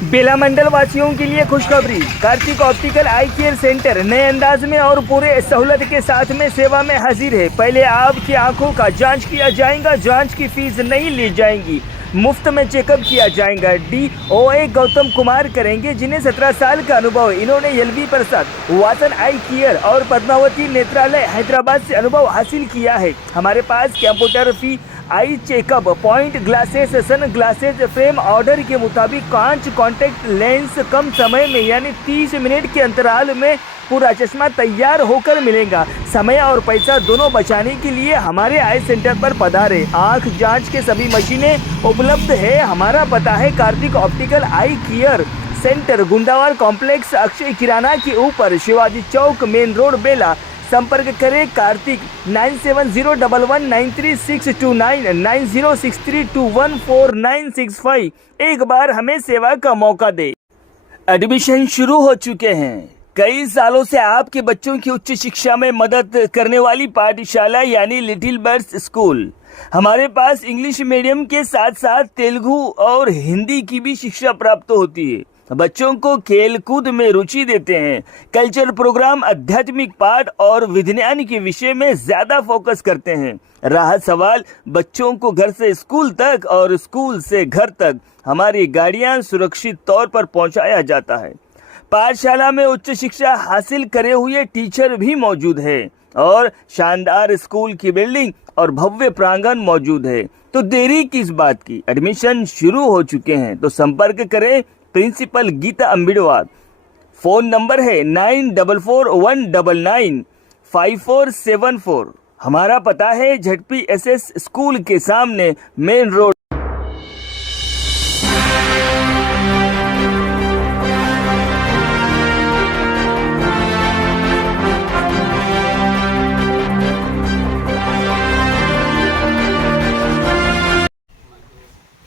बेला मंडल वासियों के लिए खुशखबरी। कार्तिक ऑप्टिकल आई केयर सेंटर नए अंदाज में और पूरे सहूलत के साथ में सेवा में हाजिर है। पहले आपकी आंखों का जांच किया जाएगा। जांच की फीस नहीं ली जाएगी, मुफ्त में चेकअप किया जाएगा। DOA गौतम कुमार करेंगे, जिन्हें 17 साल का अनुभव है। इन्होंने LV प्रसाद, वासन आई केयर और पद्मावती नेत्रालय हैदराबाद से अनुभव हासिल किया है। हमारे पास कंप्यूटर फी, eye checkup, point glasses, sun glasses, frame order के मुताबिक कांच कॉन्टेक्ट लेंस कम समय में यानी 30 मिनट के अंतराल में पूरा चश्मा तैयार होकर मिलेगा। समय और पैसा दोनों बचाने के लिए हमारे आई सेंटर पर पधारे। आंख जांच के सभी मशीनें उपलब्ध है। हमारा पता है कार्तिक ऑप्टिकल आई केयर सेंटर, गुंडावाल कॉम्प्लेक्स, अक्षय किराना के ऊपर, शिवाजी चौक, मेन रोड, बेला। संपर्क करें कार्तिक 9701193629 9063214965। एक बार हमें सेवा का मौका दे। एडमिशन शुरू हो चुके हैं। कई सालों से आपके बच्चों की उच्च शिक्षा में मदद करने वाली पाठशाला यानी लिटिल बर्ड्स स्कूल। हमारे पास इंग्लिश मीडियम के साथ साथ तेलुगु और हिंदी की भी शिक्षा प्राप्त होती है। बच्चों को खेल कूद में रुचि देते हैं। कल्चर प्रोग्राम, आध्यात्मिक पाठ और विज्ञान के विषय में ज्यादा फोकस करते हैं। राहत सवाल, बच्चों को घर से स्कूल तक और स्कूल से घर तक हमारी गाड़ियां सुरक्षित तौर पर पहुंचाया जाता है। पाठशाला में उच्च शिक्षा हासिल करे हुए टीचर भी मौजूद है और शानदार स्कूल की बिल्डिंग और भव्य प्रांगण मौजूद है। तो देरी किस बात की, एडमिशन शुरू हो चुके हैं। तो संपर्क करें प्रिंसिपल गीता अम्बिडवार। फोन नंबर है 9441995474। हमारा पता है ZPSS स्कूल के सामने, मेन रोड।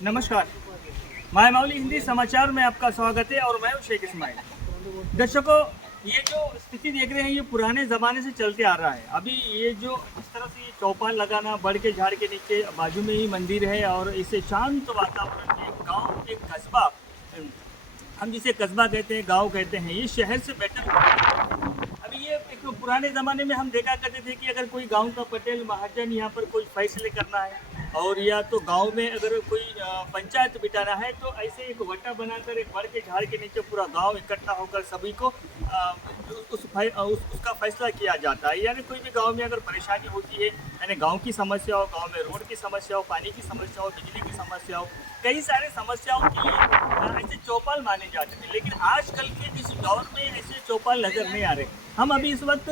नमस्कार, मायमावली हिंदी समाचार में आपका स्वागत है और मैं हूं शेख इस्माइल। दर्शकों, ये जो स्थिति देख रहे हैं ये पुराने ज़माने से चलते आ रहा है। अभी ये जो इस तरह से ये चौपाल लगाना, बड़ के झाड़ के नीचे बाजू में ही मंदिर है और इसे शांत वातावरण में गांव, एक कस्बा, हम जिसे कस्बा कहते हैं, गांव कहते हैं, ये शहर से बेटर। अभी ये एक पुराने ज़माने में हम देखा करते थे कि अगर कोई गांव का पटेल महाजन यहाँ पर कोई फैसले करना है और या तो गांव में अगर कोई पंचायत बिठाना है तो ऐसे एक वटा बनाकर एक बड़ के झाड़ के नीचे पूरा गांव इकट्ठा होकर सभी को उसका फैसला किया जाता है। यानी कोई भी गांव में अगर परेशानी होती है, यानी गांव की समस्या हो, गांव में रोड की समस्या हो, पानी की समस्या हो, बिजली की समस्या हो, कई सारे समस्याओं के लिए ऐसे चौपाल माने जाते थे। लेकिन आजकल के इस दौर में ऐसे चौपाल नजर नहीं आ रहे। हम अभी इस वक्त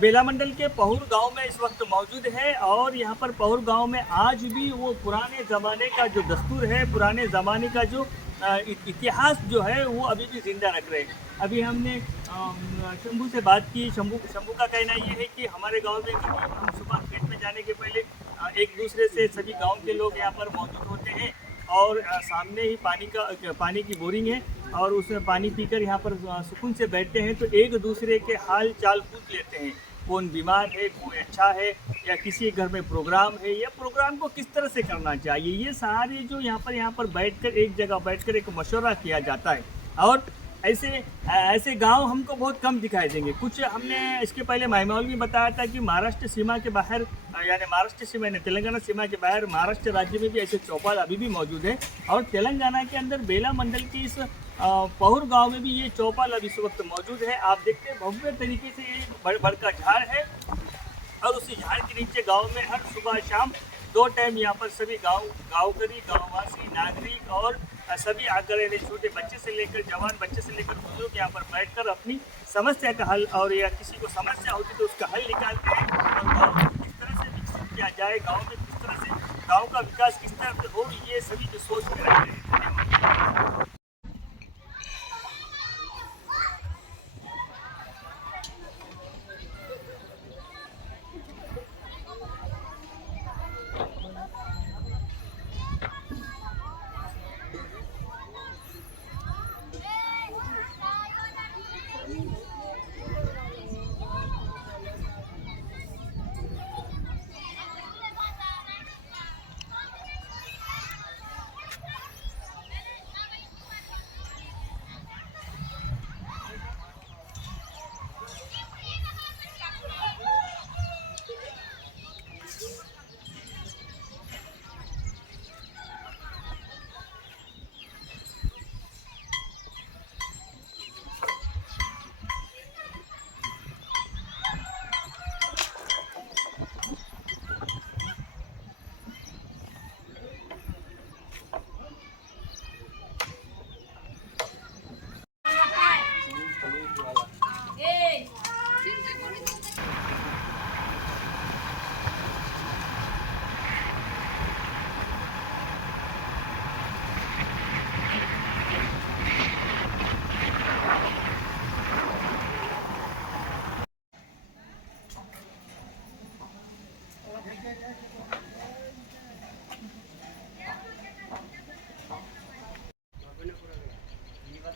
बेला मंडल के पहुर गांव में इस वक्त मौजूद है और यहाँ पर पहुर गांव में आज भी वो पुराने ज़माने का जो दस्तूर है, पुराने ज़माने का जो इतिहास जो है वो अभी भी जिंदा रख रहे हैं। अभी हमने शंभू से बात की। शंभू का कहना ये है कि हमारे गांव में हम सुबह खेत में जाने के पहले एक दूसरे से सभी गांव के लोग यहाँ पर मौजूद होते हैं और सामने ही पानी की बोरिंग है और उसमें पानी पीकर यहाँ पर सुकून से बैठते हैं। तो एक दूसरे के हाल चाल पूछ लेते हैं, कौन बीमार है, कोई अच्छा है, या किसी घर में प्रोग्राम है, या प्रोग्राम को किस तरह से करना चाहिए। ये सारे जो यहाँ पर बैठकर एक जगह बैठकर एक मशवरा किया जाता है। और ऐसे गांव हमको बहुत कम दिखाई देंगे। कुछ हमने इसके पहले मायमावली में बताया था कि महाराष्ट्र सीमा के बाहर, यानी महाराष्ट्र सीमा ने तेलंगाना सीमा के बाहर महाराष्ट्र राज्य में भी ऐसे चौपाल अभी भी मौजूद है। और तेलंगाना के अंदर बेला मंडल की इस पहुर गांव में भी ये चौपाल अभी इस वक्त मौजूद है। आप देखते हैं भव्य तरीके से ये बड़ का झाड़ है और उसी झाड़ के नीचे गाँव में हर सुबह शाम 2 टाइम यहाँ पर सभी गाँवकरी, गाँववासी, नागरिक और सभी आकर, यानी छोटे बच्चे से लेकर जवान, बच्चे से लेकर बुजुर्ग यहाँ पर बैठकर अपनी समस्या का हल, और या किसी को समस्या होती तो उसका हल निकालते हैं। और गाँव को किस तरह से विकसित किया जाए, गाँव में किस तरह से गाँव का विकास किस तरह से हो, ये सभी जो सोच में रहते हैं।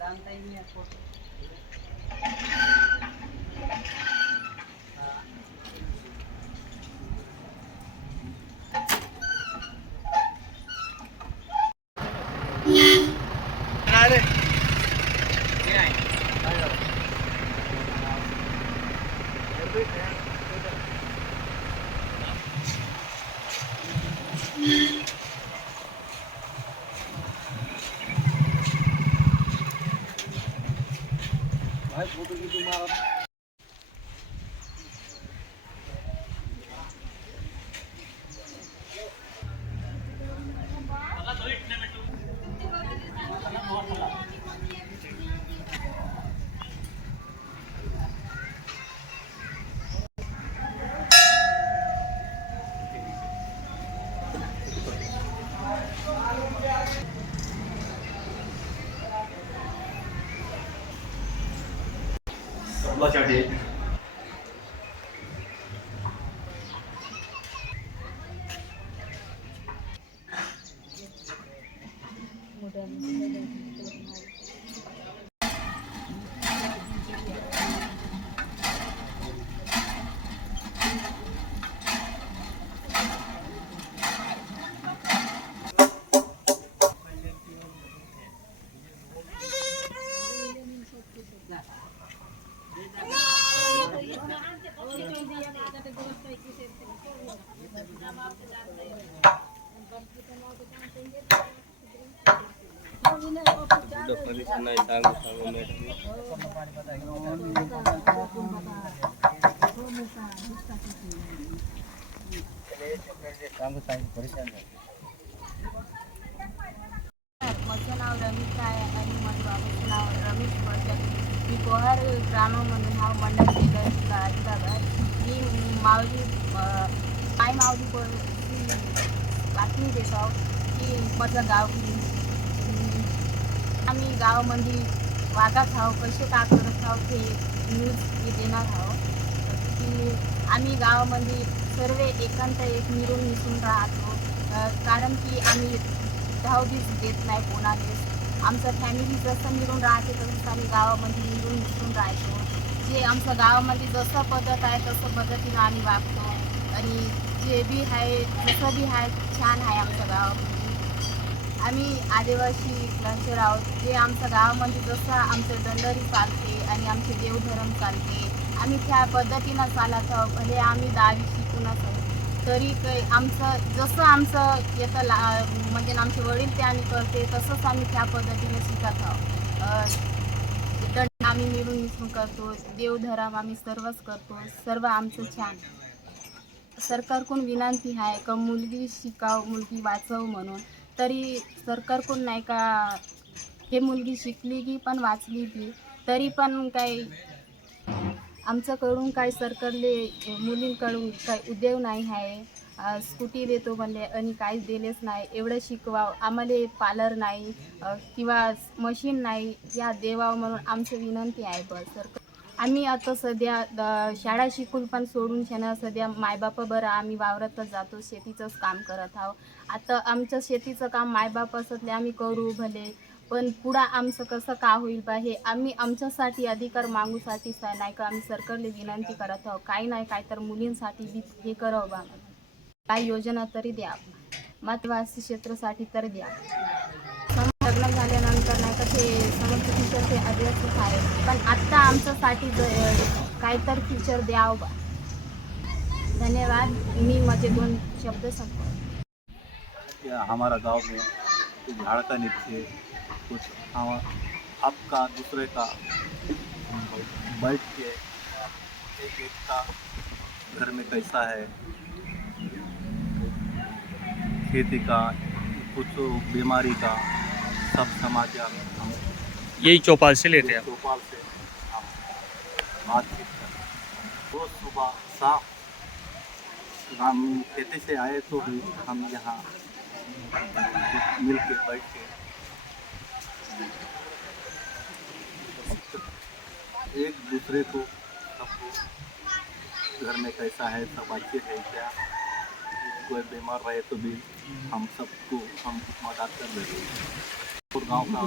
जानता ही नहीं आपको। माझं नाव रमेश आहे आणि माझ्या बाबाचं नाव रमेश वर्षक. मी पोहार ग्रामामधून हा मंडळ जिल्हा अजिबाबाद. मी माऊली आई माऊली बातमी देत आहोत की माझं गाव आम्ही गावामध्ये वागत आहोत, कसे का करत आहोत हे न्यूज मी देणार आहोत. की आम्ही गावामध्ये सर्व एकांत एक मिळून मिसळून राहतो. कारण की आम्ही धावबीज देत नाही कोणालाच. आमचं फॅमिली जसं मिळून राहते तसंच आम्ही गावामध्ये मिळून मिसळून राहतो. जे आमचं गावामध्ये जसं पद्धत आहे तसं पद्धतीनं आम्ही वागतो. आणि जे बी आहे जसं बी आहे छान आहे आमचं गाव. आम्ही आदिवासी क्लचर आहोत. जे आमच्या गावामध्ये जसं आमचं दंडरी चालते आणि आमचे देवधर्म चालते आम्ही त्या पद्धतीनं चालत आहोत. भले आम्ही 10वी शिकून असाल तरी काही आमचं जसं आमचं येतं म्हणजे आमचे वडील ते आम्ही करते तसंच आम्ही त्या पद्धतीने शिकत आहोत. दंड आम्ही मिळून मिसळून करतो, देवधर्म आम्ही सर्वच करतो. सर्व आमचं छान. सरकारकडून विनंती आहे का मुलगी शिकाव मुलगी वाचव म्हणून. तरी सरकारकडून नाही का हे मुलगी शिकली की पण वाचली की तरी पण काही आमच्याकडून काही सरकारले मुलींकडून काही उद्योग नाही आहे. स्कूटी देतो म्हणले आणि काहीच दिलेच नाही. एवढं शिकवावं आम्हाला पार्लर नाही किंवा मशीन नाही या देवावं म्हणून आमचं विनंती आहे. बस सरकार आम्ही आता सध्या शाळा शिकून पण सोडून शेणं सध्या मायबाप बरं आम्ही वावरातच जातो, शेतीचंच काम करत आहोत. आता आमचं शेतीचं काम मायबाप असतले आम्ही करू भले पण पुढं आमचं कसं का होईल बा हे आम्ही आमच्यासाठी अधिकार मागूसाठीच नाही का आम्ही सरकारला विनंती करत आहोत. काही नाही काय तर मुलींसाठी बी हे करावं बा. काही योजना तरी द्या, महत्वासी क्षेत्रासाठी तर द्या. लग्न झाल्यानंतर नाही का ते समज फ्युचरचे अध्यक्ष आहे पण आत्ता आमच्यासाठी काय तर फ्युचर द्यावं बा. धन्यवाद. मी माझे 2 शब्द संपवतो. हमारा गांव में कुछ झाड़ का नीचे कुछ आपका दूसरे का बैठ के एक का घर में कैसा है खेती का कुछ बीमारी का सब समाचार हम यही चौपाल से लेते हैं आप? चौपाल से हम बातचीत करते। रोज सुबह शाम हम खेती से आए तो भी हम यहाँ मिल के बैठ के एक दूसरे को सबको घर में कैसा है सब अच्छे है क्या, कोई बीमार रहे तो भी हम सबको हम मदद कर देते हैं। और गांव का